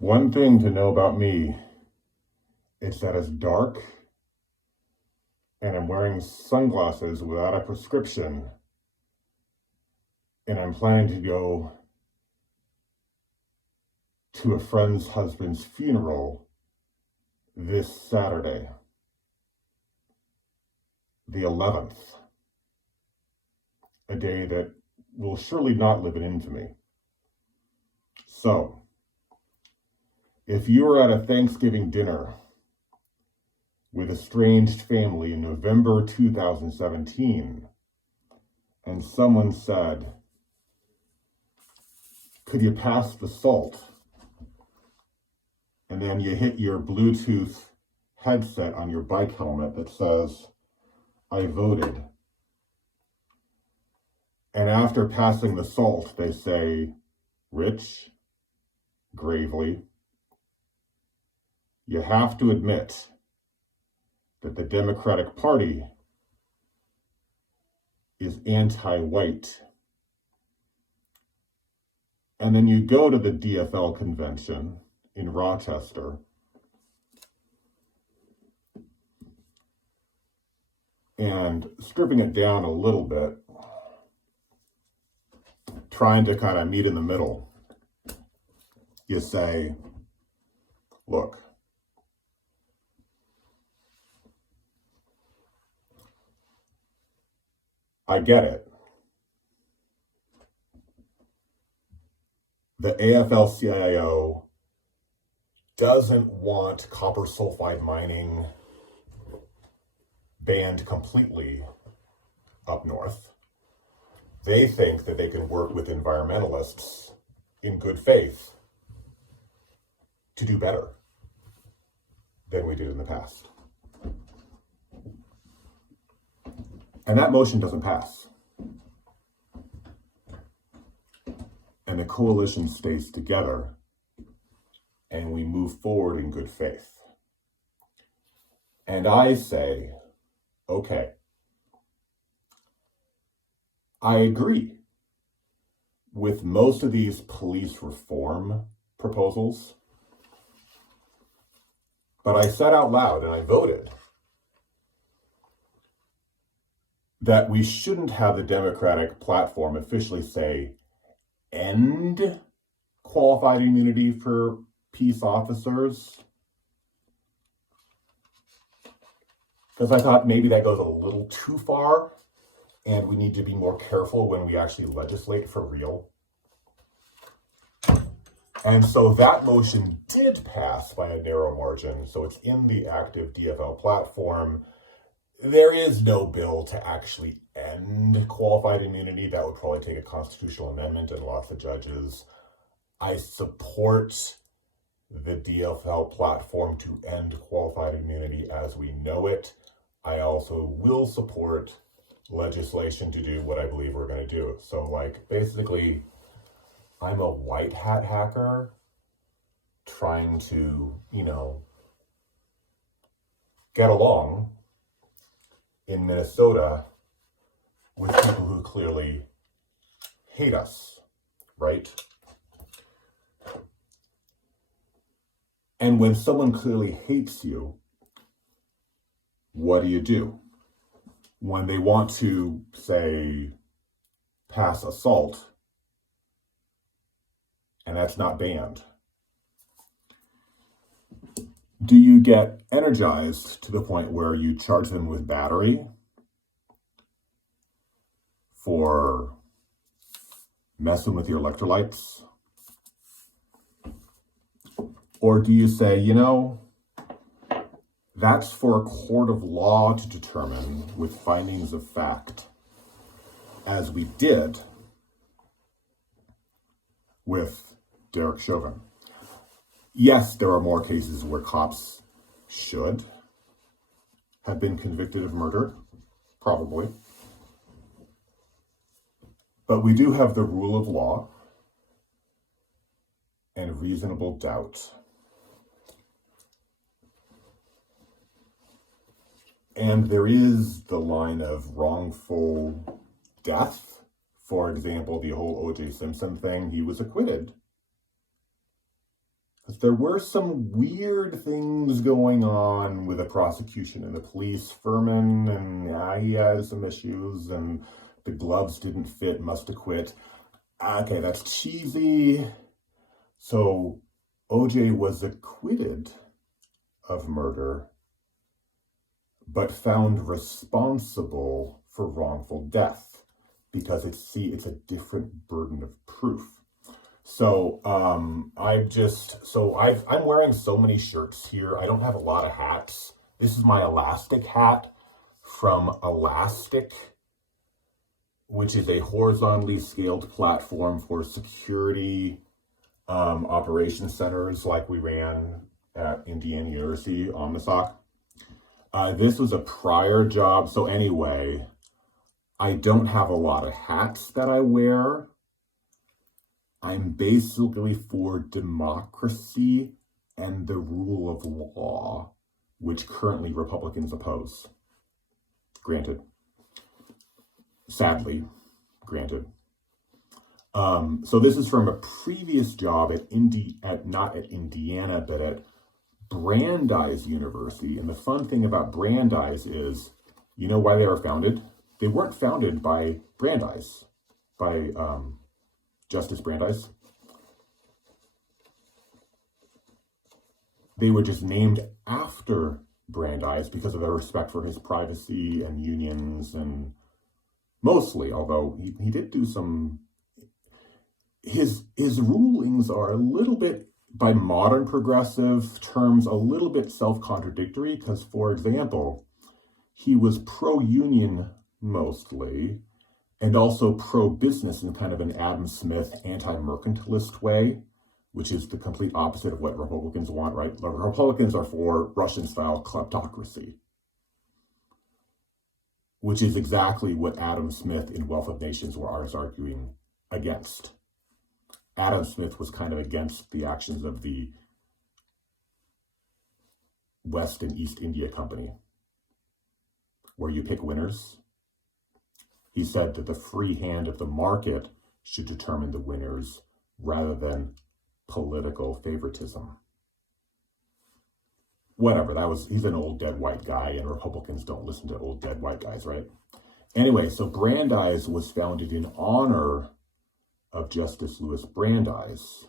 One thing to know about me is that it's dark and I'm wearing sunglasses without a prescription, and I'm planning to go to a friend's husband's funeral this Saturday, the 11th, a day that will surely not live in infamy. So, if you were at a Thanksgiving dinner with a estranged family in November 2017, and someone said, "Could you pass the salt?" And then you hit your Bluetooth headset on your bike helmet that says, "I voted." And after passing the salt, they say, "Rich," gravely, "you have to admit that the Democratic Party is anti-white." And then you go to the DFL convention in Rochester, and stripping it down a little bit, trying to kind of meet in the middle, you say, "Look, I get it. The AFL-CIO doesn't want copper sulfide mining banned completely up north. They think that they can work with environmentalists in good faith to do better than we did in the past." And that motion doesn't pass. And the coalition stays together, and we move forward in good faith. And I say, okay, I agree with most of these police reform proposals, but I said out loud, and I voted, that we shouldn't have the Democratic platform officially say, "End qualified immunity for peace officers," because I thought maybe that goes a little too far, and we need to be more careful when we actually legislate for real. And so that motion did pass by a narrow margin, so it's in the active DFL platform. There is no bill to actually end qualified immunity. That would probably take a constitutional amendment and lots of judges. I support the DFL platform to end qualified immunity as we know it. I also will support legislation to do what I believe we're going to do. So, basically, I'm a white hat hacker trying to, get along in Minnesota with people who clearly hate us, right? And when someone clearly hates you, what do? When they want to, say, pass assault, and that's not banned, do you get energized to the point where you charge them with battery for messing with your electrolytes? Or do you say, that's for a court of law to determine with findings of fact, as we did with Derek Chauvin? Yes, there are more cases where cops should have been convicted of murder, probably. But we do have the rule of law and reasonable doubt. And there is the line of wrongful death. For example, the whole O.J. Simpson thing, he was acquitted. there were some weird things going on with the prosecution and the police. Furman, and he had some issues, and the gloves didn't fit, must have quit. Okay, that's cheesy. So OJ was acquitted of murder, but found responsible for wrongful death because it's a different burden of proof. So I'm wearing so many shirts here. I don't have a lot of hats. This is my Elastic hat from Elastic, which is a horizontally scaled platform for security operations centers like we ran at Indiana University, OMNISOC. This was a prior job. So anyway, I don't have a lot of hats that I wear. I'm basically for democracy and the rule of law, which currently Republicans oppose. Granted. Sadly, granted. So this is from a previous job not at Indiana, but at Brandeis University. And the fun thing about Brandeis is, you know why they were founded? They weren't founded by Brandeis, by Justice Brandeis. They were just named after Brandeis because of their respect for his privacy and unions, and mostly, although he did do some, his rulings are a little bit, by modern progressive terms, a little bit self-contradictory because, for example, he was pro-union mostly, and also pro-business in kind of an Adam Smith anti-mercantilist way, which is the complete opposite of what Republicans want, right? The Republicans are for Russian-style kleptocracy, which is exactly what Adam Smith in Wealth of Nations was arguing against. Adam Smith was kind of against the actions of the West and East India Company, where you pick winners. He said that the free hand of the market should determine the winners rather than political favoritism. Whatever, he's an old dead white guy, and Republicans don't listen to old dead white guys, right? Anyway, so Brandeis was founded in honor of Justice Louis Brandeis.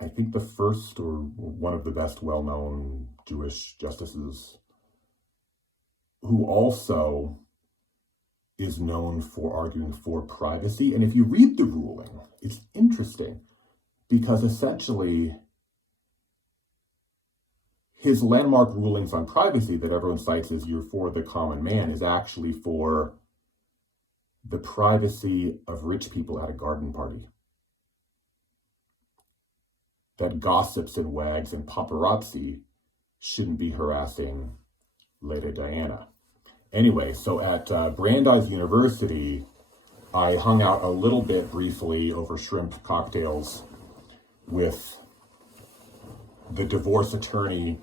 I think the first or one of the best well-known Jewish justices, who also is known for arguing for privacy. And if you read the ruling, it's interesting because essentially his landmark rulings on privacy that everyone cites as you're for the common man is actually for the privacy of rich people at a garden party. That gossips and wags and paparazzi shouldn't be harassing Lady Diana. Anyway, so at Brandeis University, I hung out a little bit briefly over shrimp cocktails with the divorce attorney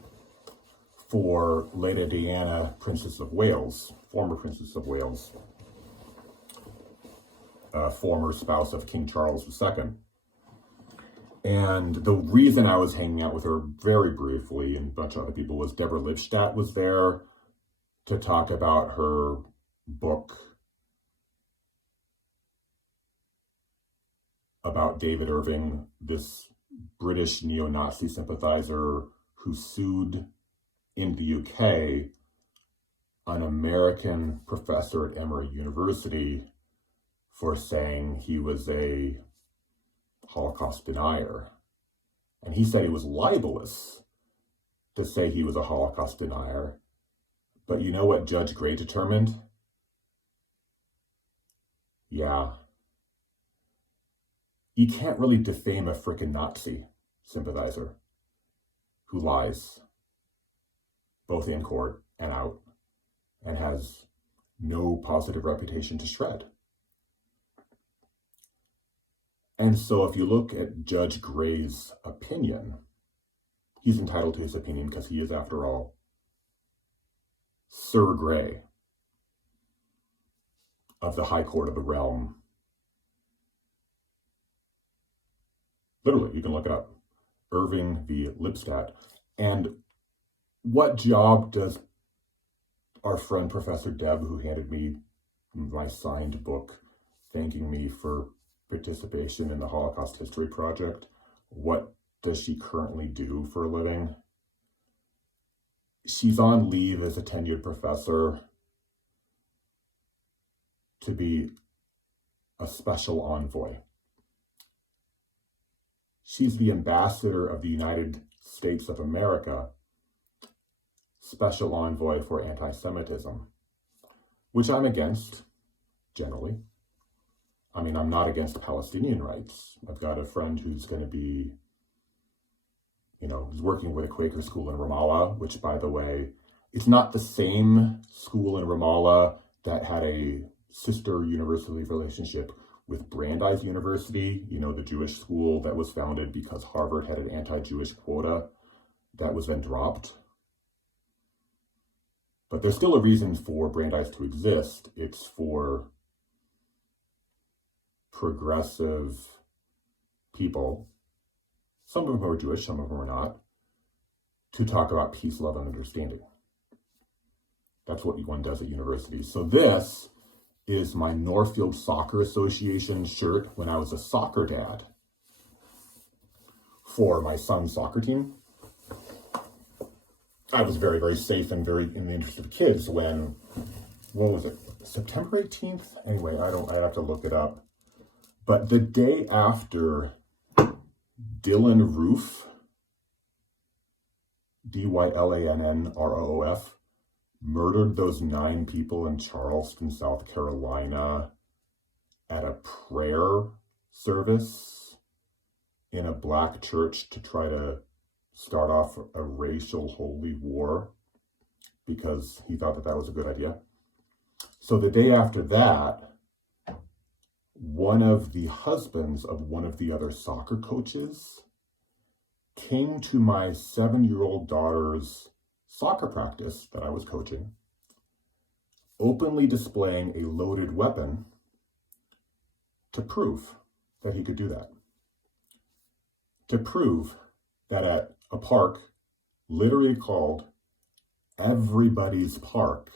for Lady Diana, Princess of Wales, former Princess of Wales, former spouse of King Charles II. And the reason I was hanging out with her very briefly, and a bunch of other people, was Deborah Lipstadt was there to talk about her book about David Irving, this British neo-Nazi sympathizer who sued in the UK an American professor at Emory University for saying he was a Holocaust denier. And he said he was libelous to say he was a Holocaust denier. But you know what Judge Gray determined? Yeah. You can't really defame a frickin' Nazi sympathizer who lies, both in court and out, and has no positive reputation to shred. And so if you look at Judge Gray's opinion, he's entitled to his opinion because he is, after all, Sir Gray of the High Court of the Realm. Literally, you can look it up. Irving v. Lipstadt. And what job does our friend Professor Deb, who handed me my signed book thanking me for participation in the Holocaust History Project, what does she currently do for a living? She's on leave as a tenured professor to be a special envoy. She's the ambassador of the United States of America, special envoy for anti-Semitism, which I'm against, generally. I mean, I'm not against Palestinian rights. I've got a friend who's going to be, who's working with a Quaker school in Ramallah, which, by the way, it's not the same school in Ramallah that had a sister university relationship with Brandeis University, the Jewish school that was founded because Harvard had an anti-Jewish quota that was then dropped. But there's still a reason for Brandeis to exist. It's for progressive people, some of them are Jewish, some of them are not, to talk about peace, love, and understanding. That's what one does at universities. So this is my Northfield Soccer Association shirt when I was a soccer dad for my son's soccer team. I was very, very safe and very in the interest of the kids when, what was it, September 18th? Anyway, I have to look it up. But the day after Dylann Roof, Dylann murdered those 9 people in Charleston, South Carolina at a prayer service in a black church to try to start off a racial holy war because he thought that was a good idea. So the day after that, one of the husbands of one of the other soccer coaches came to my 7-year-old daughter's soccer practice that I was coaching, openly displaying a loaded weapon to prove that he could do that. To prove that at a park literally called Everybody's Park,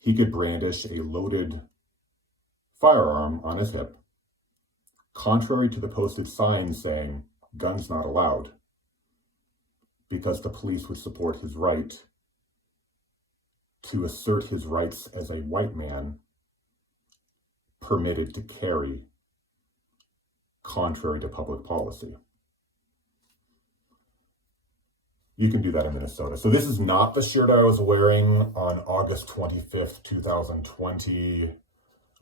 he could brandish a loaded firearm on his hip, contrary to the posted sign saying, "Guns not allowed," because the police would support his right to assert his rights as a white man permitted to carry, contrary to public policy. You can do that in Minnesota. So this is not the shirt I was wearing on August 25th, 2020,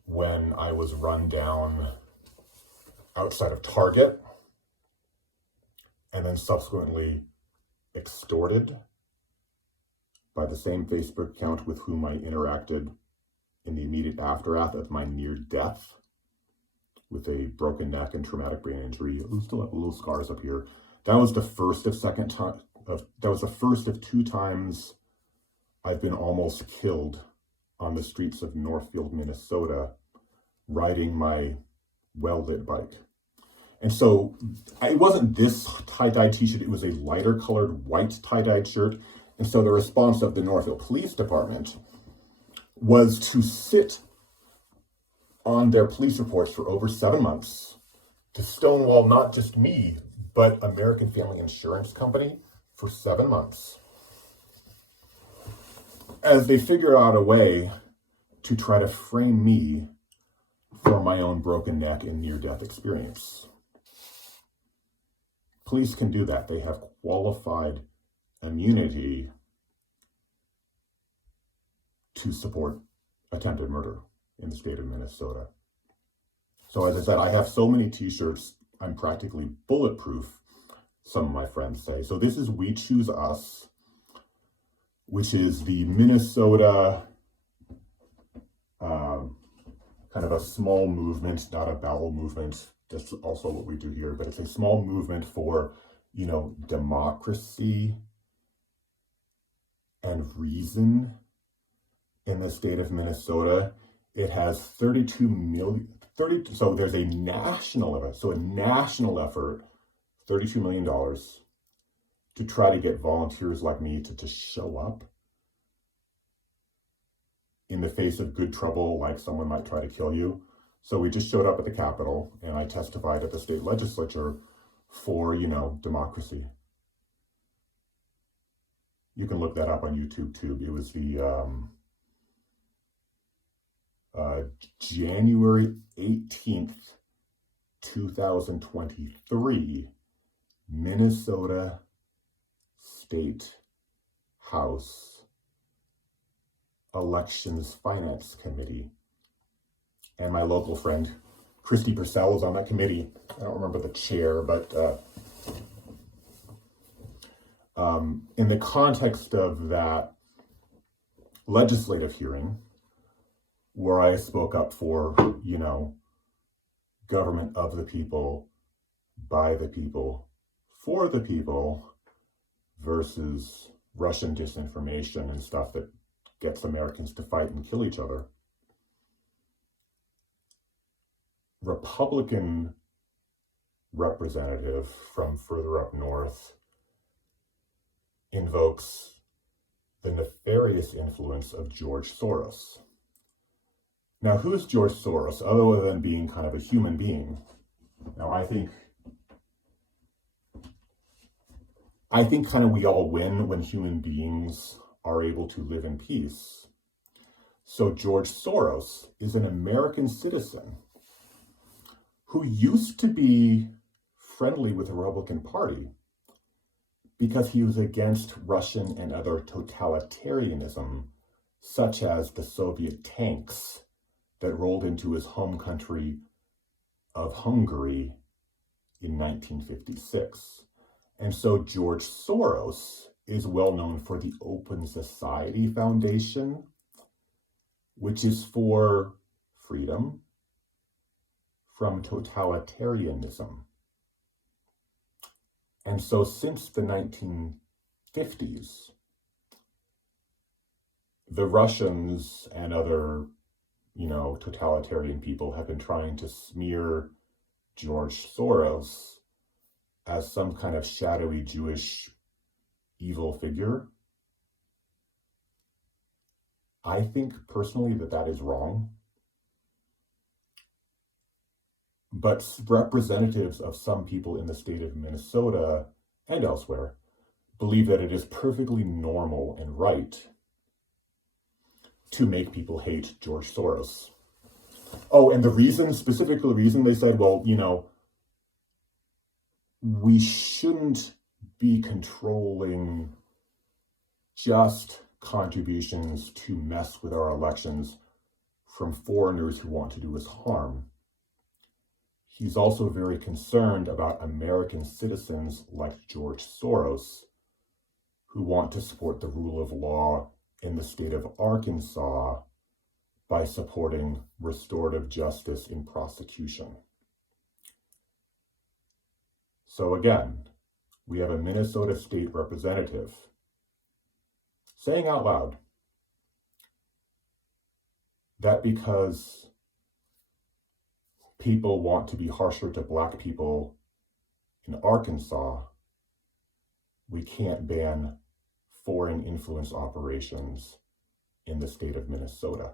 when I was run down outside of Target and then subsequently extorted by the same Facebook account with whom I interacted in the immediate aftermath of my near death with a broken neck and traumatic brain injury. I still have little scars up here. That was the first of 2 times I've been almost killed on the streets of Northfield, Minnesota, riding my well-lit bike. And so it wasn't this tie-dyed t-shirt, it was a lighter colored white tie-dyed shirt. And so the response of the Northfield Police Department was to sit on their police reports for over 7 months to stonewall not just me, but American Family Insurance Company for 7 months, as they figure out a way to try to frame me for my own broken neck and near-death experience. Police can do that. They have qualified immunity to support attempted murder in the state of Minnesota. So as I said, I have so many t-shirts, I'm practically bulletproof, some of my friends say. So this is We Choose Us, which is the Minnesota kind of a small movement, not a bowel movement. That's also what we do here, but it's a small movement for, democracy and reason in the state of Minnesota. It has 32 So there's a national effort, $32 million to try to get volunteers like me to just show up in the face of good trouble, like someone might try to kill you. So we just showed up at the Capitol, and I testified at the state legislature for, democracy. You can look that up on YouTube too. It was the January 18th, 2023, Minnesota State House Elections Finance Committee. And my local friend, Christy Purcell, was on that committee. I don't remember the chair, but in the context of that legislative hearing, where I spoke up for, government of the people, by the people, for the people, versus Russian disinformation and stuff that gets Americans to fight and kill each other. Republican representative from further up north invokes the nefarious influence of George Soros. Now, who's George Soros, other than being kind of a human being? Now, I think kind of we all win when human beings are able to live in peace. So George Soros is an American citizen who used to be friendly with the Republican Party because he was against Russian and other totalitarianism, such as the Soviet tanks that rolled into his home country of Hungary in 1956. And so George Soros is well known for the Open Society Foundation, which is for freedom from totalitarianism. And so since the 1950s, the Russians and other, totalitarian people have been trying to smear George Soros as some kind of shadowy Jewish evil figure. I think personally that is wrong. But representatives of some people in the state of Minnesota and elsewhere believe that it is perfectly normal and right to make people hate George Soros. Oh, and the reason they said, well, we shouldn't be controlling just contributions to mess with our elections from foreigners who want to do us harm. He's also very concerned about American citizens like George Soros, who want to support the rule of law in the state of Arkansas by supporting restorative justice in prosecution. So again, we have a Minnesota state representative saying out loud that because people want to be harsher to Black people in Arkansas, we can't ban foreign influence operations in the state of Minnesota.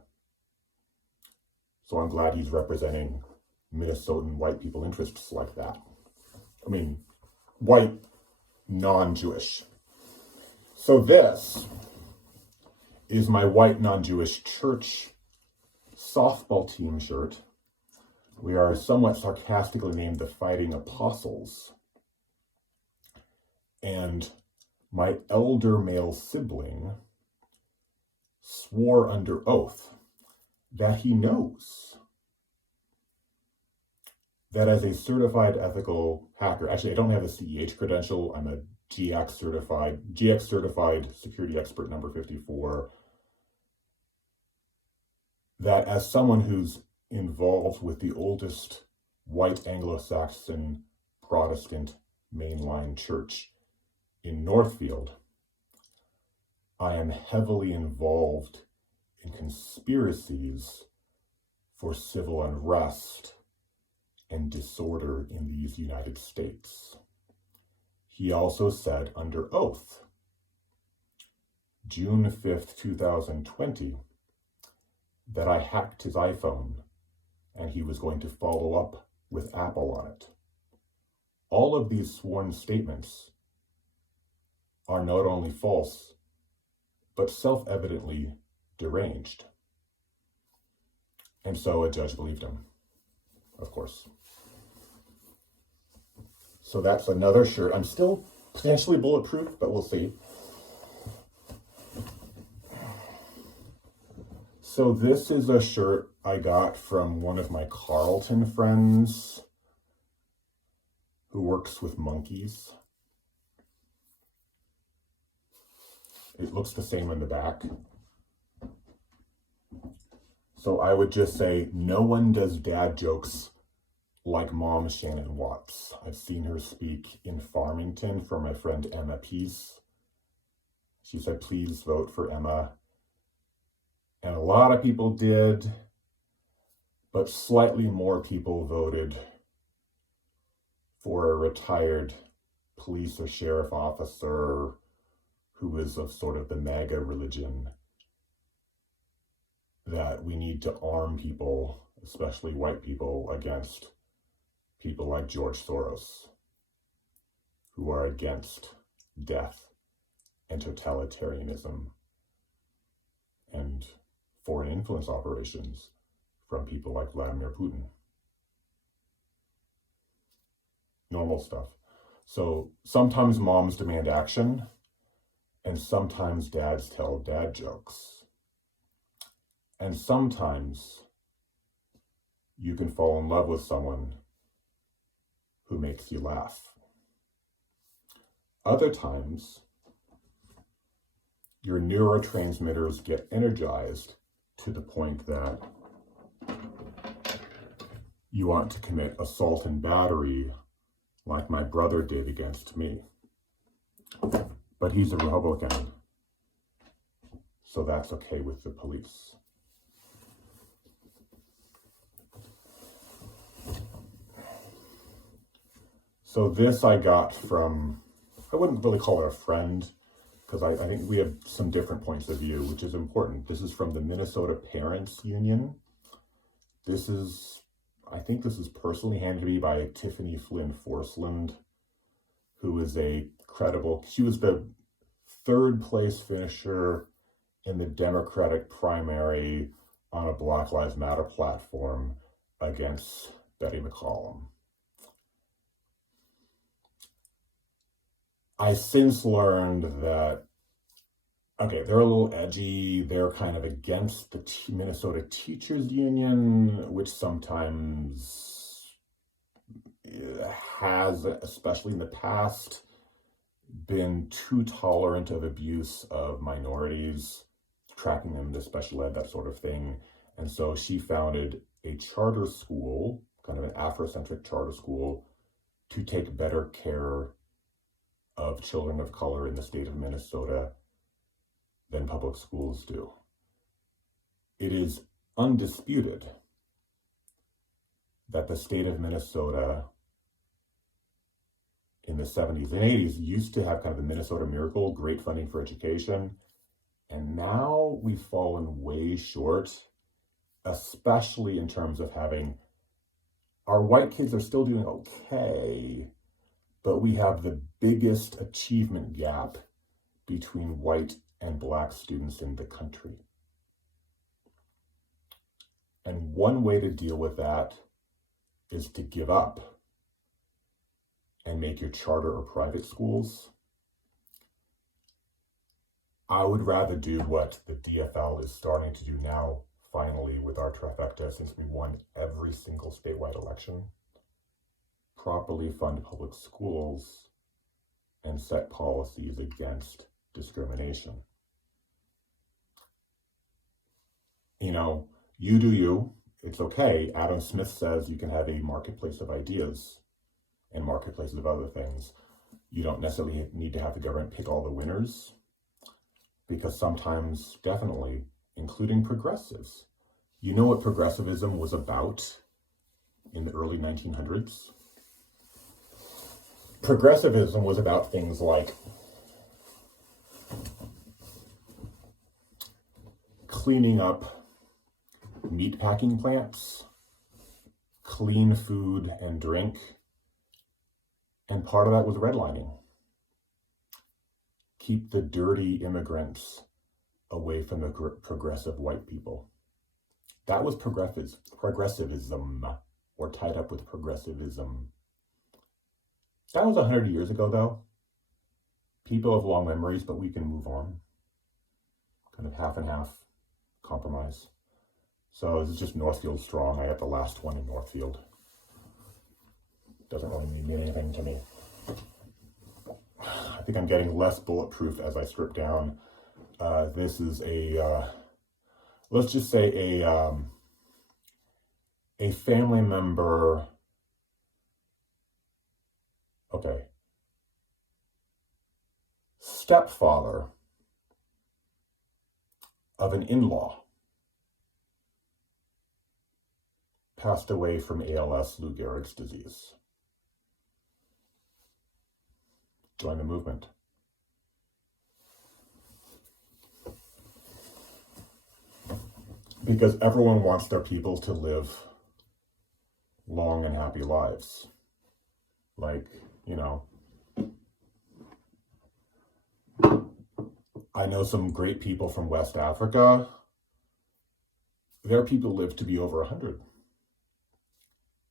So I'm glad he's representing Minnesotan white people interests like that. I mean, white, non-Jewish. So this is my white, non-Jewish church softball team shirt. We are somewhat sarcastically named the Fighting Apostles. And my elder male sibling swore under oath that he knows that as a certified ethical hacker, actually I don't have a CEH credential, I'm a GX certified security expert number 54, that as someone who's involved with the oldest white Anglo-Saxon Protestant mainline church in Northfield, I am heavily involved in conspiracies for civil unrest and disorder in these United States. He also said under oath, June 5th, 2020, that I hacked his iPhone and he was going to follow up with Apple on it. All of these sworn statements are not only false, but self-evidently deranged. And so a judge believed him, of course. So that's another shirt. I'm still potentially bulletproof, but we'll see. So this is a shirt I got from one of my Carlton friends who works with monkeys. It looks the same in the back. So I would just say, no one does dad jokes like Mom Shannon Watts. I've seen her speak in Farmington for my friend Emma Peace. She said, please vote for Emma. And a lot of people did, but slightly more people voted for a retired police or sheriff officer who is of sort of the MAGA religion, that we need to arm people, especially white people, against people like George Soros, who are against death and totalitarianism and foreign influence operations from people like Vladimir Putin. Normal stuff. So sometimes moms demand action, and sometimes dads tell dad jokes. And sometimes you can fall in love with someone who makes you laugh. Other times, your neurotransmitters get energized to the point that you want to commit assault and battery like my brother did against me. But he's a Republican, so that's okay with the police. So this I got from, I wouldn't really call it a friend, because I think we have some different points of view, which is important. This is from the Minnesota Parents Union. I think this is personally handed to me by Tiffany Flynn Forsland, who is she was the third place finisher in the Democratic primary on a Black Lives Matter platform against Betty McCollum. I since learned that, okay, they're a little edgy. They're kind of against the Minnesota Teachers Union, which sometimes has, especially in the past, been too tolerant of abuse of minorities, tracking them to special ed, that sort of thing. And so she founded a charter school, kind of an Afrocentric charter school, to take better care of children of color in the state of Minnesota than public schools do. It is undisputed that the state of Minnesota in the 70s and 80s used to have kind of the Minnesota Miracle, great funding for education, and now we've fallen way short, especially in terms of having, our white kids are still doing okay, but we have the biggest achievement gap between white and black students in the country. And one way to deal with that is to give up and make your charter or private schools. I would rather do what the DFL is starting to do now, finally, with our trifecta, since we won every single statewide election. Properly fund public schools and set policies against discrimination. You know, you do you. It's okay. Adam Smith says you can have a marketplace of ideas and marketplaces of other things. You don't necessarily need to have the government pick all the winners, because sometimes, definitely, including progressives, You know what progressivism was about in the early 1900s? Progressivism was about things like cleaning up meatpacking plants, clean food and drink, and part of that was redlining. Keep the dirty immigrants away from the progressive white people. That was progressivism, or tied up with progressivism. That was 100 years ago, though. People have long memories, but we can move on. Kind of half and half compromise. So this is just Northfield strong. I got the last one in Northfield. Doesn't really mean anything to me. I think I'm getting less bulletproof as I strip down. This is let's just say a family member. Okay. Stepfather of an in-law passed away from ALS, Lou Gehrig's disease. Join the movement. Because everyone wants their people to live long and happy lives. Like, you know, I know some great people from West Africa. Their people live to be over 100.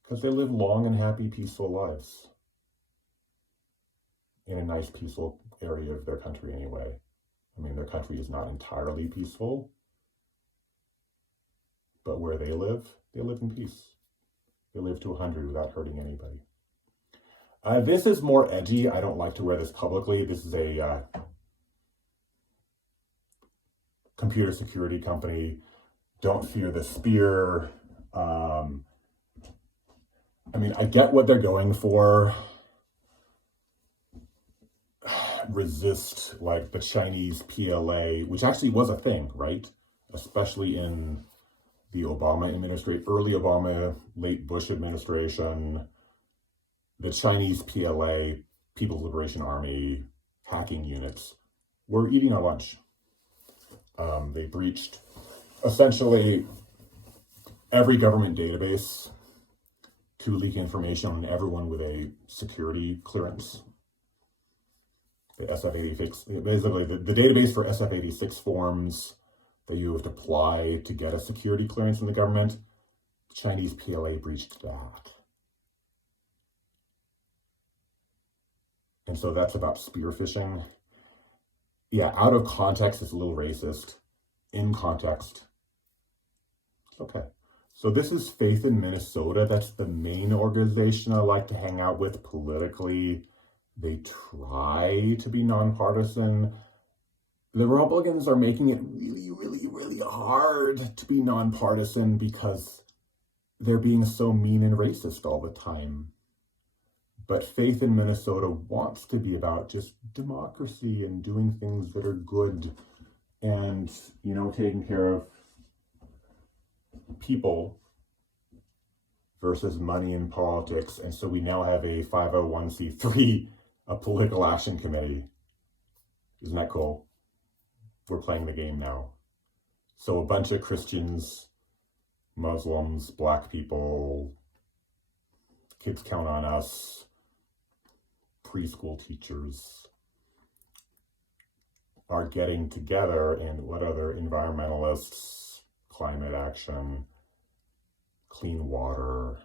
Because they live long and happy, peaceful lives. In a nice, peaceful area of their country anyway. I mean, their country is not entirely peaceful. But where they live in peace. They live to 100 without hurting anybody. This is more edgy. I don't like to wear this publicly. This is a computer security company. Don't fear the spear. I mean, I get what they're going for. Resist, like the Chinese PLA, which actually was a thing, right? Especially in the Obama administration, early Obama, late Bush administration. The Chinese PLA, People's Liberation Army, hacking units were eating our lunch. They breached essentially every government database to leak information on everyone with a security clearance. The SF-86, basically the database for SF-86 forms that you have to apply to get a security clearance from the government, Chinese PLA breached that. And so that's about spear phishing. Yeah, out of context, it's a little racist. In context, it's okay. So this is Faith in Minnesota. That's the main organization I like to hang out with politically. They try to be nonpartisan. The Republicans are making it really, really, really hard to be nonpartisan because they're being so mean and racist all the time. But Faith in Minnesota wants to be about just democracy and doing things that are good and, you know, taking care of people versus money in politics. And so we now have a 501c3, a political action committee. Isn't that cool? We're playing the game now. So a bunch of Christians, Muslims, Black people, Kids Count on Us, preschool teachers are getting together, and what other environmentalists, climate action, clean water,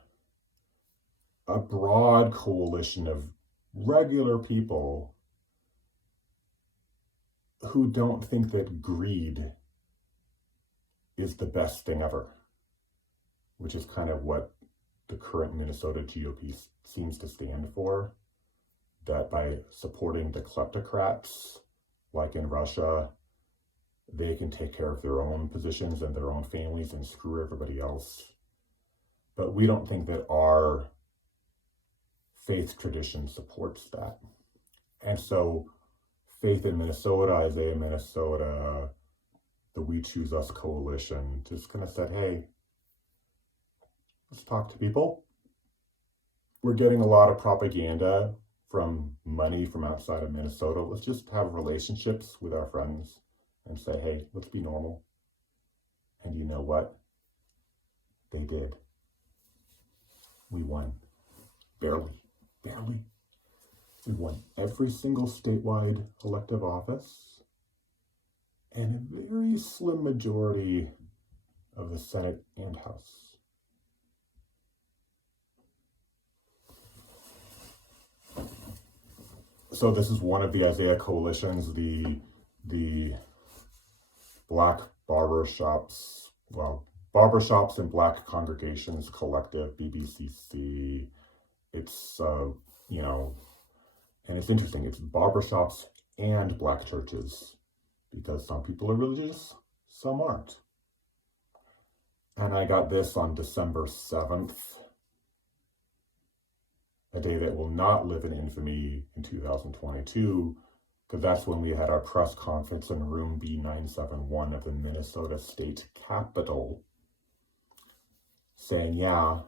a broad coalition of regular people who don't think that greed is the best thing ever, which is kind of what the current Minnesota GOP seems to stand for, that by supporting the kleptocrats, like in Russia, they can take care of their own positions and their own families and screw everybody else. But we don't think that our faith tradition supports that. And so Faith in Minnesota, Isaiah Minnesota, the We Choose Us coalition just kind of said, hey, Let's talk to people. We're getting a lot of propaganda from money from outside of Minnesota. Let's just have relationships with our friends and say, hey, let's be normal. And you know what? They did. We won. Barely. We won every single statewide elective office and a very slim majority of the Senate and House. So this is one of the Isaiah coalitions, the Black barbershops and Black Congregations Collective, BBCC. It's, and it's interesting, it's barbershops and Black churches, because some people are religious, some aren't. And I got this on December 7th, a day that will not live in infamy in 2022, because that's when we had our press conference in room B971 of the Minnesota State Capitol, saying, yeah,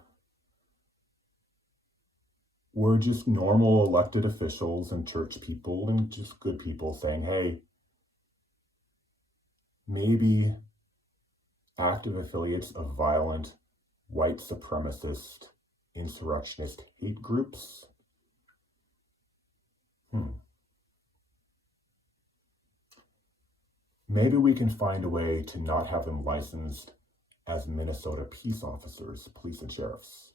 we're just normal elected officials and church people and just good people saying, hey, maybe active affiliates of violent, white supremacist, insurrectionist hate groups. Maybe we can find a way to not have them licensed as Minnesota peace officers, police and sheriffs.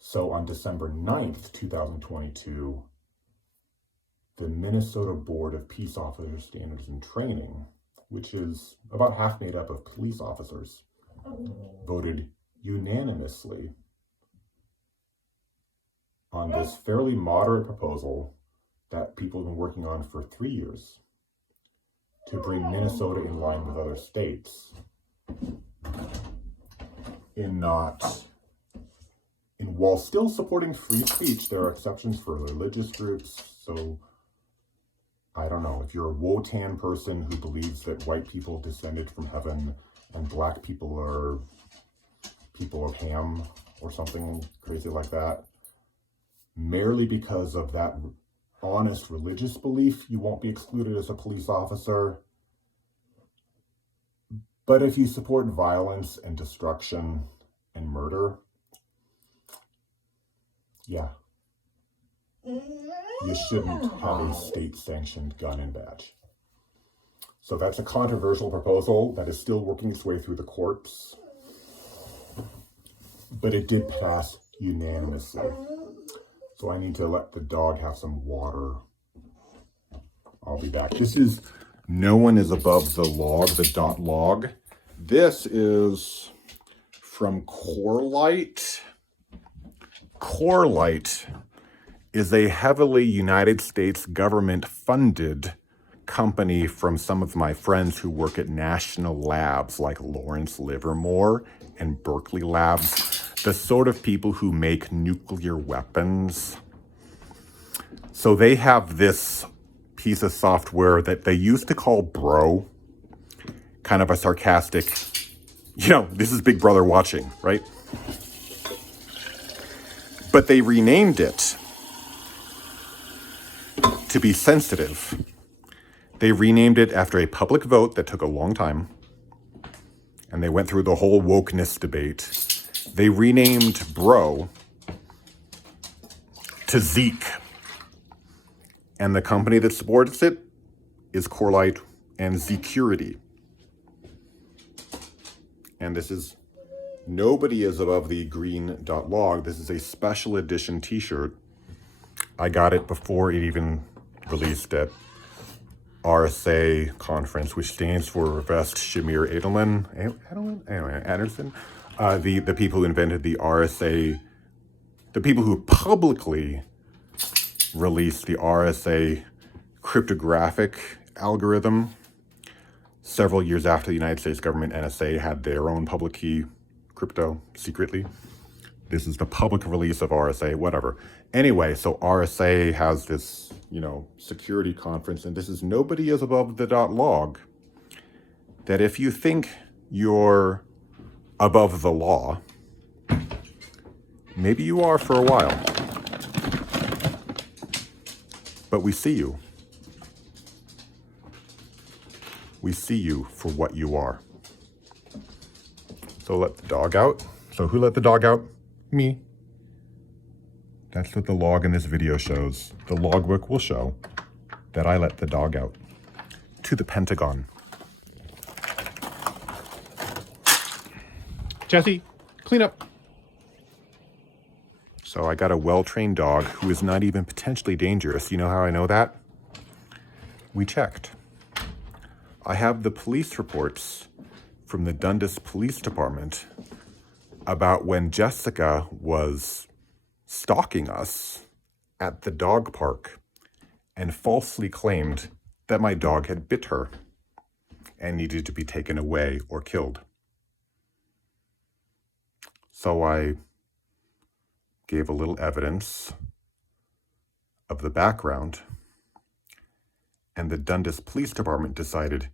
So on December 9th, 2022, the Minnesota Board of Peace Officer Standards and Training, which is about half made up of police officers, voted unanimously on this fairly moderate proposal that people have been working on for 3 years to bring Minnesota in line with other states while still supporting free speech. There are exceptions for religious groups. So I don't know, if you're a Wotan person who believes that white people descended from heaven and Black people are people of Ham or something crazy like that, merely because of that honest religious belief, you won't be excluded as a police officer. But if you support violence and destruction and murder, yeah, you shouldn't have a state-sanctioned gun and badge. So that's a controversial proposal that is still working its way through the courts, but it did pass unanimously. So I need to let the dog have some water. I'll be back. This is No One Is Above the Log, the .log. This is from Corelight. Corelight is a heavily United States government-funded company from some of my friends who work at national labs like Lawrence Livermore and Berkeley Labs, the sort of people who make nuclear weapons. So they have this piece of software that they used to call Bro, kind of a sarcastic, this is Big Brother watching, right? But they renamed it to be sensitive. They renamed it after a public vote that took a long time, and they went through the whole wokeness debate. They renamed Bro to Zeke, and the company that supports it is Corelight and Zecurity. And this is Nobody Is Above the Green.log. This is a special edition t-shirt. I got it before it even released at RSA conference, which stands for Revest Shamir Anderson. The people who invented the RSA, the people who publicly released the RSA cryptographic algorithm several years after the United States government, NSA, had their own public key crypto secretly. This is the public release of RSA, whatever. Anyway, so RSA has this, security conference, and this is Nobody Is Above the .log, that if you think you're above the law. Maybe you are for a while. But we see you. We see you for what you are. So let the dog out. So who let the dog out? Me. That's what the log in this video shows. The logbook will show that I let the dog out to the Pentagon. Jesse, clean up. So I got a well-trained dog who is not even potentially dangerous. You know how I know that? We checked. I have the police reports from the Dundas Police Department about when Jessica was stalking us at the dog park and falsely claimed that my dog had bit her and needed to be taken away or killed. So I gave a little evidence of the background, and the Dundas Police Department decided,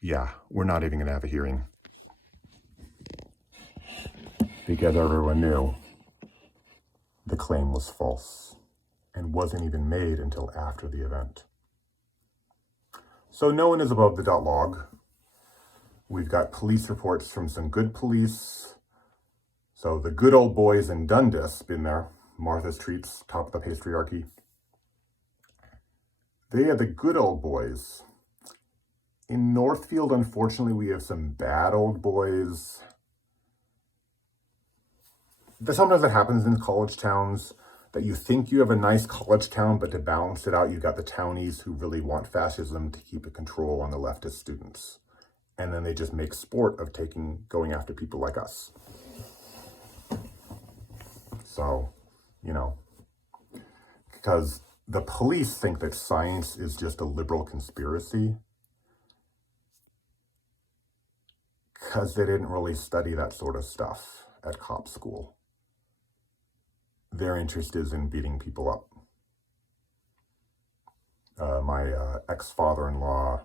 yeah, we're not even going to have a hearing. Because everyone knew the claim was false and wasn't even made until after the event. So no one is above the .log. We've got police reports from some good police. So the good old boys in Dundas, been there. Martha's Treats, top of the patriarchy. They are the good old boys. In Northfield, unfortunately, we have some bad old boys. Sometimes that happens in college towns, that you think you have a nice college town, but to balance it out, you've got the townies who really want fascism to keep a control on the leftist students. And then they just make sport of going after people like us. So, because the police think that science is just a liberal conspiracy, because they didn't really study that sort of stuff at cop school. Their interest is in beating people up. My ex-father-in-law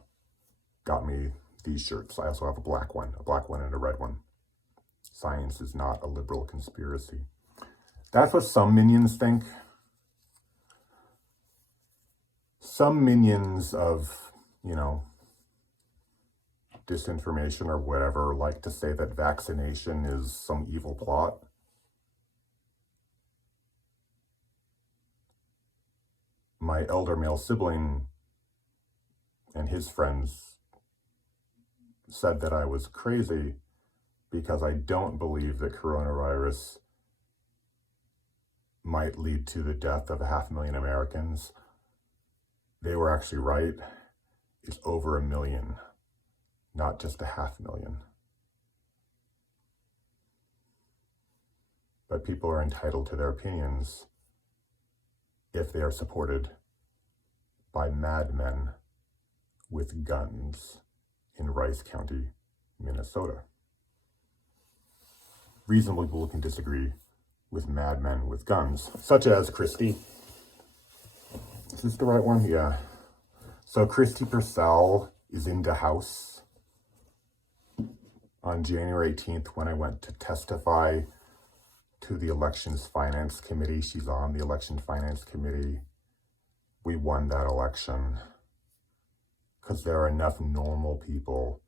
got me these shirts. I also have a black one and a red one. Science is not a liberal conspiracy. That's what some minions think. Some minions of, disinformation or whatever like to say that vaccination is some evil plot. My elder male sibling and his friends said that I was crazy because I don't believe that coronavirus might lead to the death of 500,000 Americans. They were actually right. It's over 1 million, not just 500,000. But people are entitled to their opinions if they are supported by madmen with guns in Rice County, Minnesota. Reasonable people can disagree with madmen with guns, such as Christy. Is this the right one? Yeah. So Christy Purcell is in the House on January 18th when I went to testify to the Elections Finance Committee. She's on the Election Finance Committee. We won that election because there are enough normal people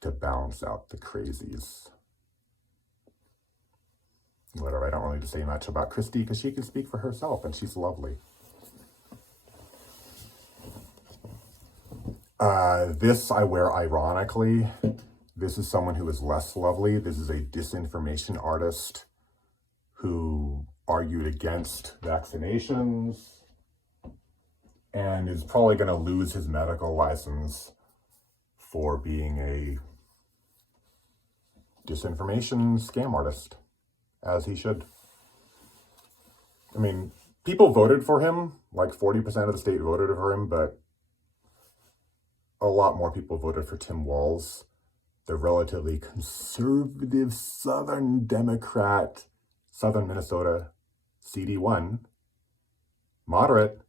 to balance out the crazies. Whatever, I don't really need to say much about Christy because she can speak for herself and she's lovely. This I wear ironically. This is someone who is less lovely. This is a disinformation artist who argued against vaccinations and is probably going to lose his medical license for being a disinformation scam artist, as he should. I mean, people voted for him, like 40% of the state voted for him, but a lot more people voted for Tim Walz, the relatively conservative Southern Democrat, Southern Minnesota, CD1, moderate,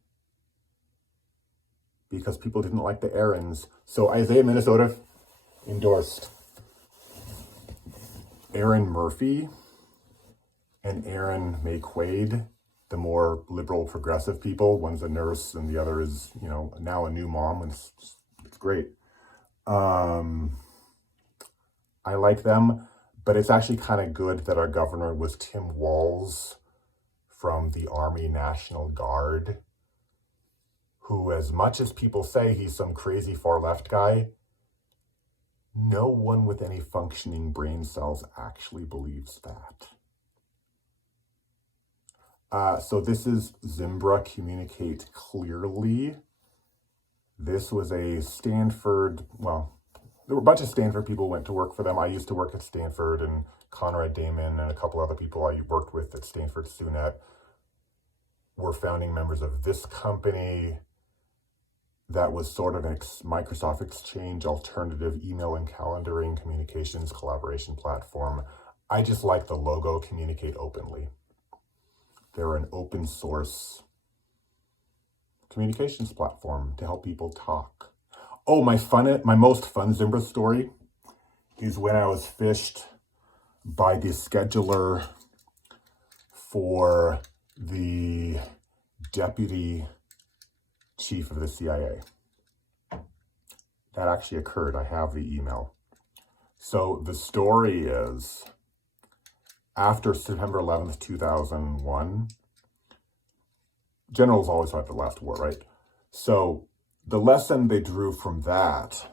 because people didn't like the errands. So Isaiah, Minnesota, endorsed Aaron Murphy and Aaron McQuaid, the more liberal progressive people. One's a nurse and the other is, now a new mom. And it's great. I like them, but it's actually kind of good that our governor was Tim Walz from the Army National Guard, who, as much as people say he's some crazy far left guy, no one with any functioning brain cells actually believes that. So this is Zimbra Communicate Clearly. This was a Stanford, there were a bunch of Stanford people who went to work for them. I used to work at Stanford, and Conrad Damon and a couple other people I worked with at Stanford SUNET were founding members of this company that was sort of an Microsoft Exchange alternative email and calendaring communications collaboration platform. I just like the logo, Communicate Openly. They're an open source communications platform to help people talk. Oh, my most fun Zimbra story is when I was fished by the scheduler for the deputy chief of the CIA. That actually occurred. I have the email. So the story is, after September 11th, 2001, generals always have the last war, right? So the lesson they drew from that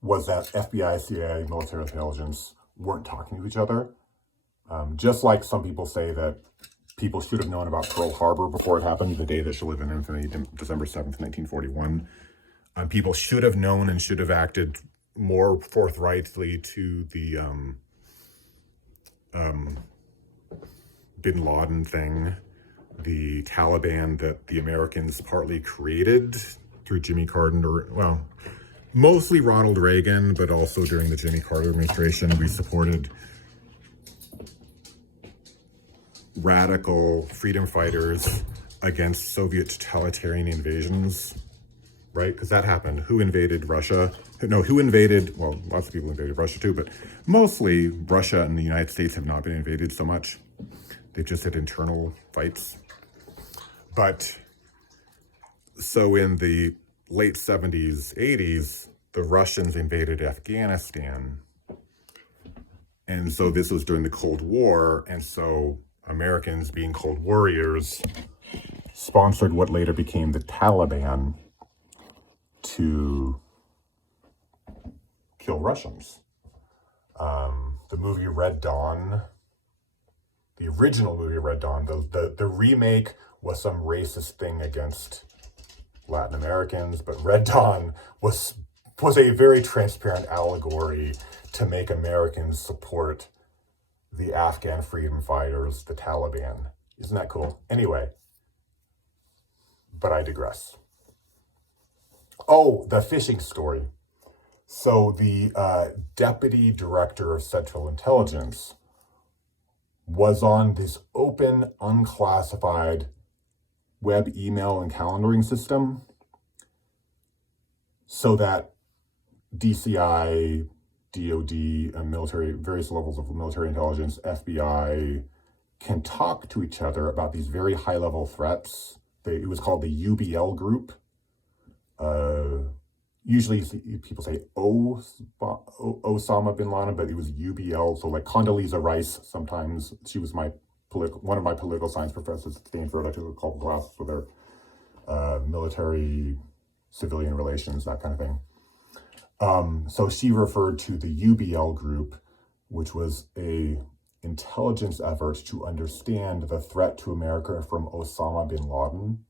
was that FBI, CIA, military intelligence weren't talking to each other. Just like some people say that people should have known about Pearl Harbor before it happened, the day that shall live in infamy, December 7th, 1941. People should have known and should have acted more forthrightly to the Bin Laden thing, the Taliban that the Americans partly created through Jimmy Carter, mostly Ronald Reagan, but also during the Jimmy Carter administration, we supported radical freedom fighters against Soviet totalitarian invasions, right? Because that happened. Who invaded Russia? Lots of people invaded Russia too, but mostly Russia and the United States have not been invaded so much. They've just had internal fights. But so in the late 70s, 80s, the Russians invaded Afghanistan. And so this was during the Cold War. And so Americans, being Cold Warriors, sponsored what later became the Taliban to kill Russians. The movie Red Dawn, the original movie Red Dawn, the remake was some racist thing against Latin Americans, but Red Dawn was a very transparent allegory to make Americans support the Afghan freedom fighters, the Taliban. Isn't that cool? Anyway, but I digress. Oh, the phishing story. So the deputy director of Central Intelligence was on this open, unclassified web email and calendaring system so that DCI, DOD, and various levels of military intelligence, FBI, can talk to each other about these very high-level threats. It was called the UBL group. Usually people say Osama bin Laden, but it was UBL. So like Condoleezza Rice, sometimes she was one of my political science professors at Stanford. I took a couple classes with her, military, civilian relations, that kind of thing. So she referred to the UBL group, which was a intelligence effort to understand the threat to America from Osama bin Laden.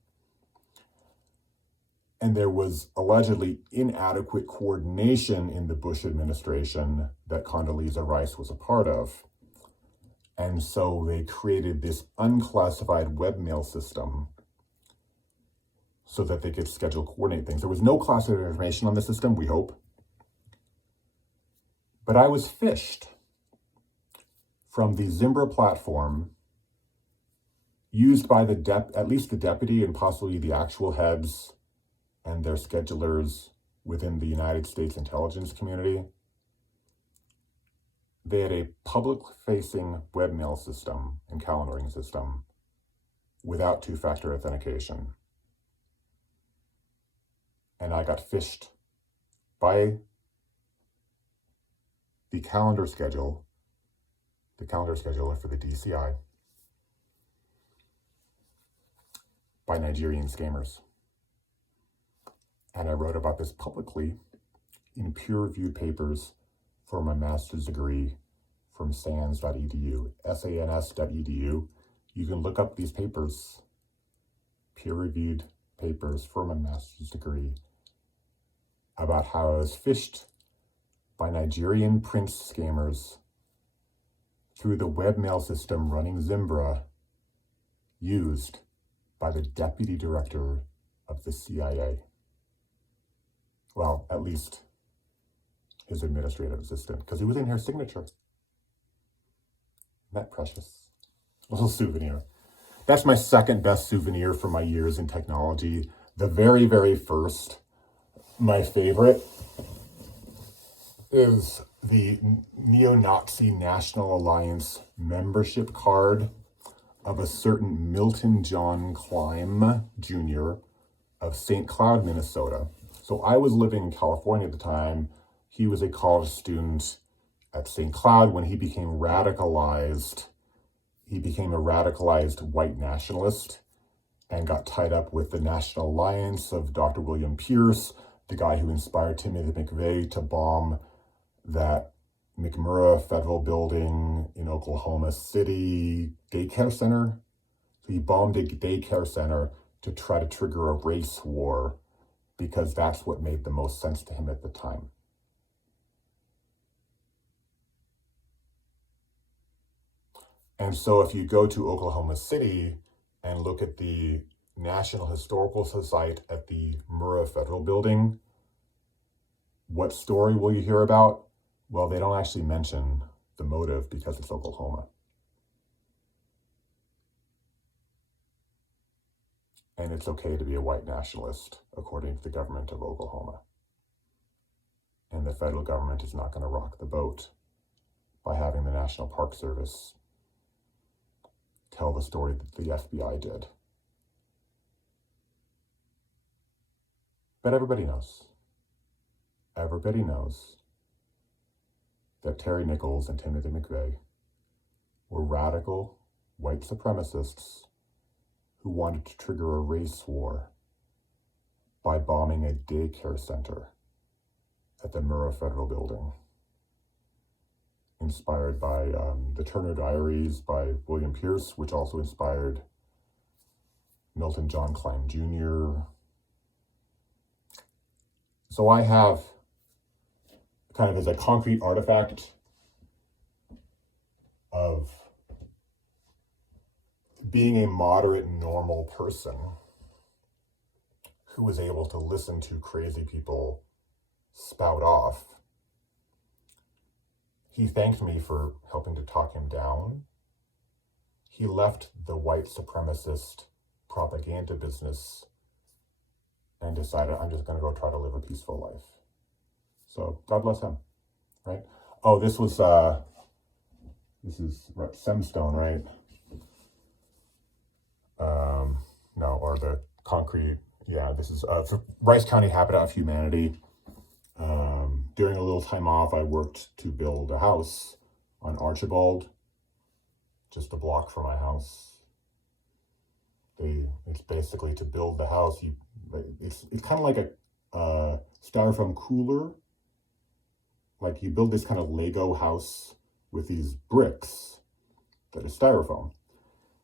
And there was allegedly inadequate coordination in the Bush administration that Condoleezza Rice was a part of. And so they created this unclassified webmail system so that they could coordinate things. There was no classified information on the system, we hope. But I was phished from the Zimbra platform used by at least the deputy and possibly the actual heads and their schedulers within the United States intelligence community. they had a public-facing webmail system and calendaring system without two-factor authentication. And I got phished by the calendar scheduler for the DCI, by Nigerian scammers. And I wrote about this publicly in peer-reviewed papers for my master's degree from sans.edu, sans.edu. You can look up these papers, peer-reviewed papers for my master's degree, about how I was phished by Nigerian prince scammers through the webmail system running Zimbra, used by the deputy director of the CIA. Well, at least his administrative assistant, because he was in her signature. Isn't that precious? A little souvenir. That's my second best souvenir from my years in technology. The very, very first, my favorite, is the Neo-Nazi National Alliance membership card of a certain Milton John Klein Jr. of St. Cloud, Minnesota. So I was living in California at the time. He was a college student at St. Cloud. When he became radicalized, he became a radicalized white nationalist and got tied up with the National Alliance of Dr. William Pierce, the guy who inspired Timothy McVeigh to bomb that McMurrah Federal Building in Oklahoma City daycare center. So he bombed a daycare center to try to trigger a race war, because that's what made the most sense to him at the time. And so if you go to Oklahoma City and look at the National Historical Site at the Murrah Federal Building, what story will you hear about? Well, they don't actually mention the motive because it's Oklahoma. And it's okay to be a white nationalist, according to the government of Oklahoma. And the federal government is not going to rock the boat by having the National Park Service tell the story that the FBI did. But everybody knows that Terry Nichols and Timothy McVeigh were radical white supremacists who wanted to trigger a race war by bombing a daycare center at the Murrah Federal Building, inspired by the Turner Diaries by William Pierce, which also inspired Milton John Klein Jr. So I have, kind of as a concrete artifact of being a moderate, normal person who was able to listen to crazy people spout off. He thanked me for helping to talk him down. He left the white supremacist propaganda business and decided, I'm just going to go try to live a peaceful life. So God bless him, right? Oh, this is Semstone, right? No, or the concrete. Yeah, this is for Rice County Habitat for Humanity. During a little time off, I worked to build a house on Archibald, just a block from my house. It's basically to build the house. It's kind of like a styrofoam cooler. Like you build this kind of Lego house with these bricks that are styrofoam.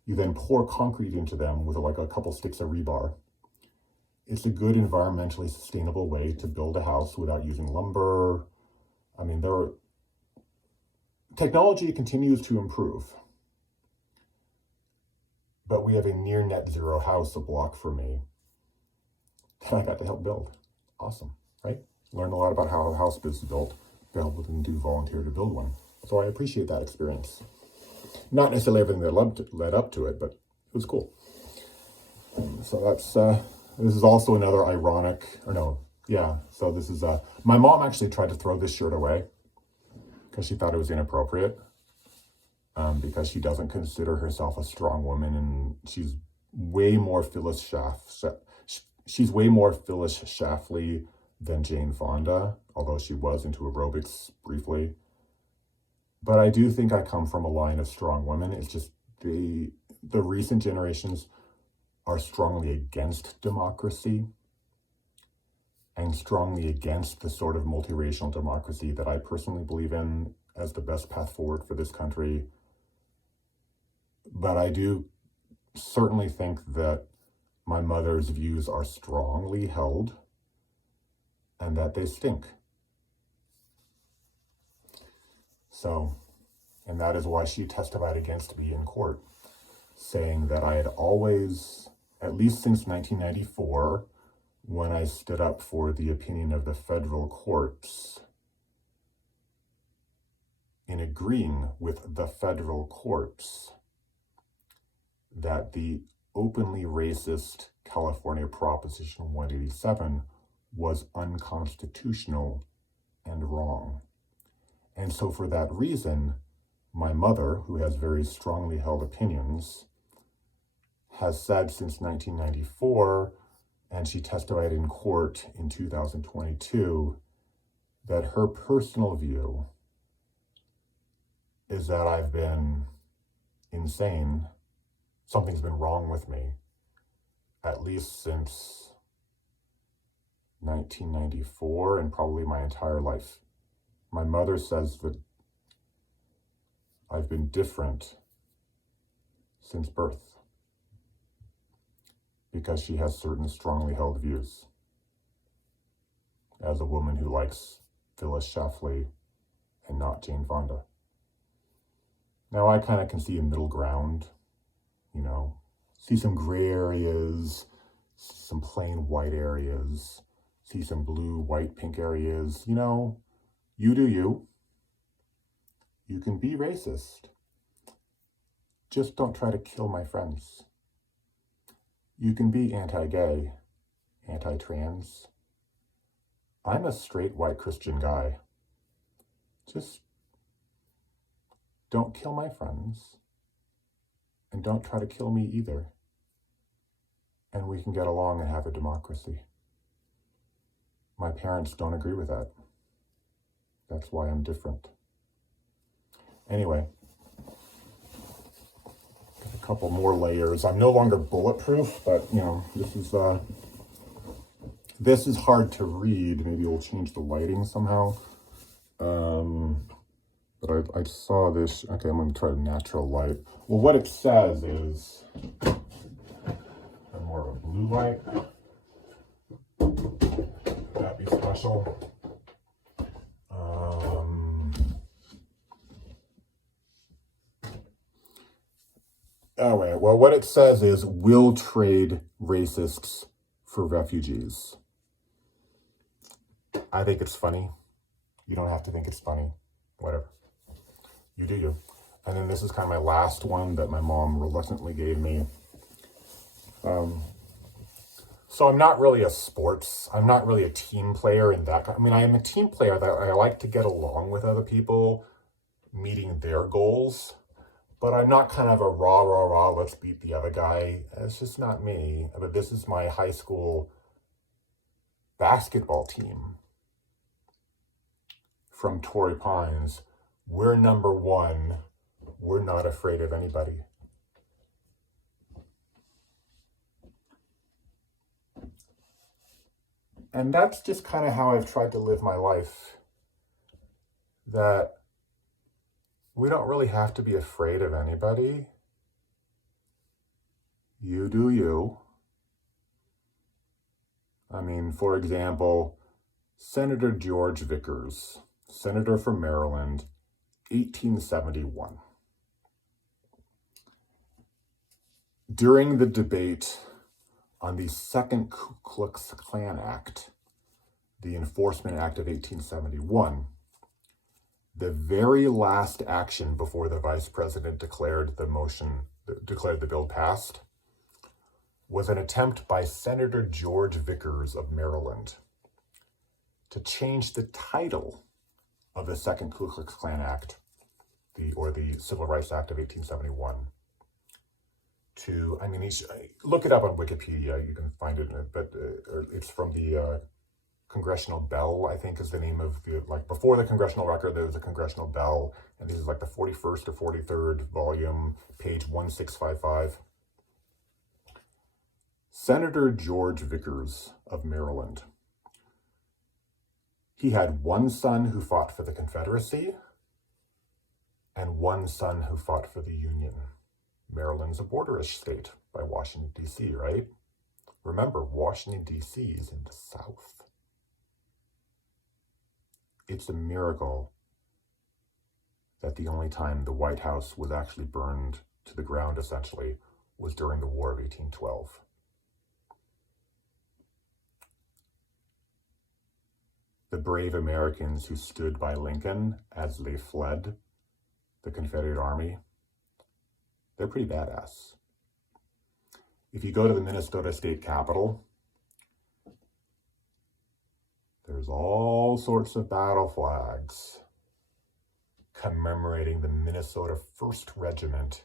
You then pour concrete into them with like a couple sticks of rebar. It's a good environmentally sustainable way to build a house without using lumber. I mean, technology continues to improve. But we have a near net zero house a block from me that I got to help build. Awesome, right? Learned a lot about how a house is built. Help and do volunteer to build one. So I appreciate that experience. Not necessarily everything that led up to it, but it was cool. So this is also another ironic, so this is, my mom actually tried to throw this shirt away. because she thought it was inappropriate, because she doesn't consider herself a strong woman, and she's way more Phyllis Schlafly than Jane Fonda, although she was into aerobics briefly. But I do think I come from a line of strong women. It's just the recent generations are strongly against democracy and strongly against the sort of multiracial democracy that I personally believe in as the best path forward for this country. But I do certainly think that my mother's views are strongly held and that they stink. So, and that is why she testified against me in court, saying that I had always, at least since 1994, when I stood up for the opinion of the federal courts, in agreeing with the federal courts that the openly racist California Proposition 187 was unconstitutional and wrong. And so for that reason, my mother, who has very strongly held opinions, has said since 1994, and she testified in court in 2022, that her personal view is that I've been insane. Something's been wrong with me, at least since 1994 and probably my entire life. My mother says that I've been different since birth because she has certain strongly held views as a woman who likes Phyllis Schlafly and not Jane Fonda. Now I kind of can see a middle ground, you know, see some gray areas, some plain white areas, see some blue, white, pink areas. You know, you do you. You can be racist. Just don't try to kill my friends. You can be anti-gay, anti-trans. I'm a straight white Christian guy. Just don't kill my friends. And don't try to kill me either. And we can get along and have a democracy. My parents don't agree with that. That's why I'm different. Anyway, got a couple more layers. I'm no longer bulletproof, but you know, this is hard to read. Maybe we'll change the lighting somehow. But I saw this. Okay, I'm going to try natural light. Well, what it says is more of a blue light. That'd be special. Anyway, well, what it says is, we'll trade racists for refugees. I think it's funny. You don't have to think it's funny. Whatever. You do you. And then this is kind of my last one that my mom reluctantly gave me. So I'm not really I'm not really a team player in that. I mean, I am a team player that I like to get along with other people, meeting their goals. But I'm not kind of a rah, let's beat the other guy. It's just not me. But this is my high school basketball team from Torrey Pines. We're number one. We're not afraid of anybody. And that's just kind of how I've tried to live my life. That we don't really have to be afraid of anybody. You do you. I mean, for example, Senator George Vickers, senator from Maryland, 1871. During the debate on the Second Ku Klux Klan Act, the Enforcement Act of 1871, the very last action before the vice president declared the bill passed, was an attempt by Senator George Vickers of Maryland to change the title of the Second Ku Klux Klan Act, the Civil Rights Act of 1871. Look it up on Wikipedia, you can find it, but it's from the Congressional Bell, I think is the name of before the Congressional Record, there was a Congressional Bell, and this is like the 41st or 43rd volume, page 1655. Senator George Vickers of Maryland. He had one son who fought for the Confederacy and one son who fought for the Union. Maryland's a borderish state by Washington, D.C., right? Remember, Washington, D.C. is in the South. It's a miracle that the only time the White House was actually burned to the ground, essentially, was during the War of 1812. The brave Americans who stood by Lincoln as they fled the Confederate Army, they're pretty badass. If you go to the Minnesota State Capitol, there's all sorts of battle flags commemorating the Minnesota 1st Regiment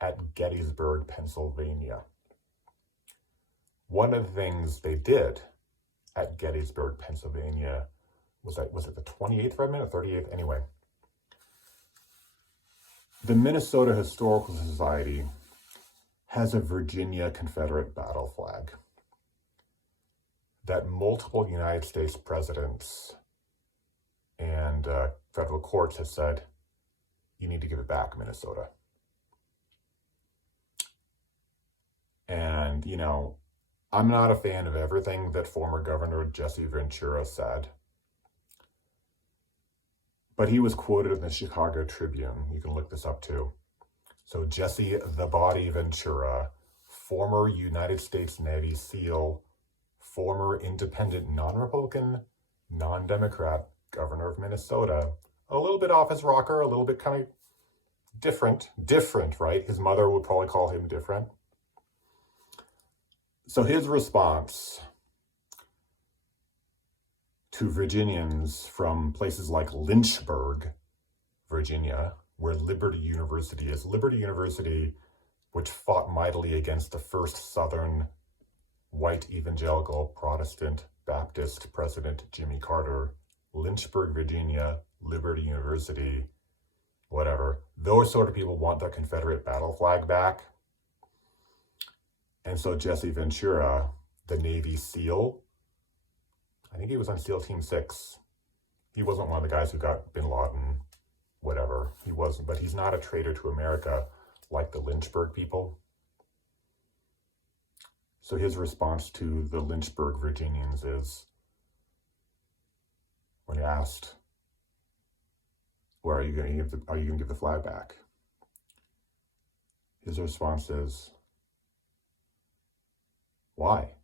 at Gettysburg, Pennsylvania. One of the things they did at Gettysburg, Pennsylvania, was it the 28th Regiment or 38th? Anyway, the Minnesota Historical Society has a Virginia Confederate battle flag that multiple United States presidents and federal courts have said, you need to give it back, Minnesota. And, I'm not a fan of everything that former Governor Jesse Ventura said, but he was quoted in the Chicago Tribune. You can look this up too. So Jesse the Body Ventura, former United States Navy SEAL, former independent, non-Republican, non-Democrat governor of Minnesota, a little bit off his rocker, a little bit kind of different, right? His mother would probably call him different. So his response to Virginians from places like Lynchburg, Virginia, where Liberty University is. Liberty University, which fought mightily against the first Southern white evangelical Protestant Baptist President Jimmy Carter. Lynchburg, Virginia, Liberty University, whatever. Those sort of people want their Confederate battle flag back. And so Jesse Ventura, the Navy SEAL, I think he was on SEAL Team 6. He wasn't one of the guys who got Bin Laden, whatever. He wasn't, but he's not a traitor to America like the Lynchburg people. So his response to the Lynchburg Virginians is, when he asked, "Well, are you going to give the flag back?" His response is, "Why?"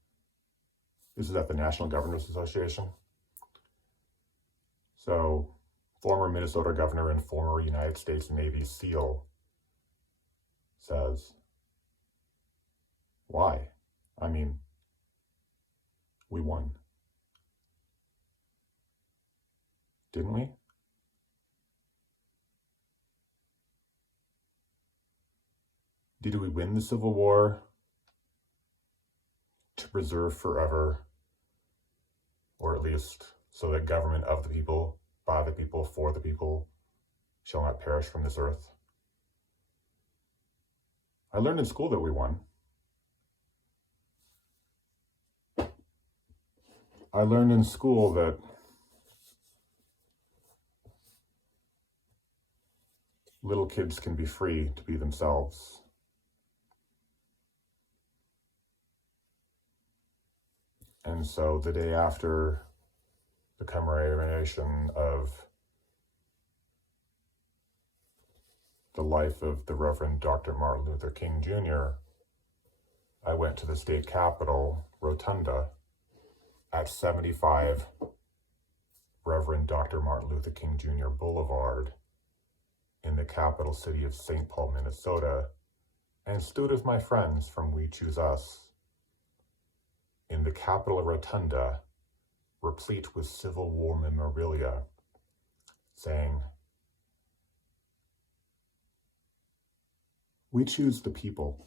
This is at the National Governors Association. So, former Minnesota governor and former United States Navy SEAL says, "Why? I mean, we won. Didn't we? Did we win the Civil War to preserve forever, or at least so that government of the people, by the people, for the people, shall not perish from this earth? I learned in school that we won. I learned in school that little kids can be free to be themselves. And so the day after the commemoration of the life of the Reverend Dr. Martin Luther King Jr., I went to the state capitol, Rotunda, at 75 Reverend Dr. Martin Luther King Jr. Boulevard in the capital city of St. Paul, Minnesota, and stood with my friends from We Choose Us in the Capitol Rotunda, replete with Civil War memorabilia, saying, "We choose the people.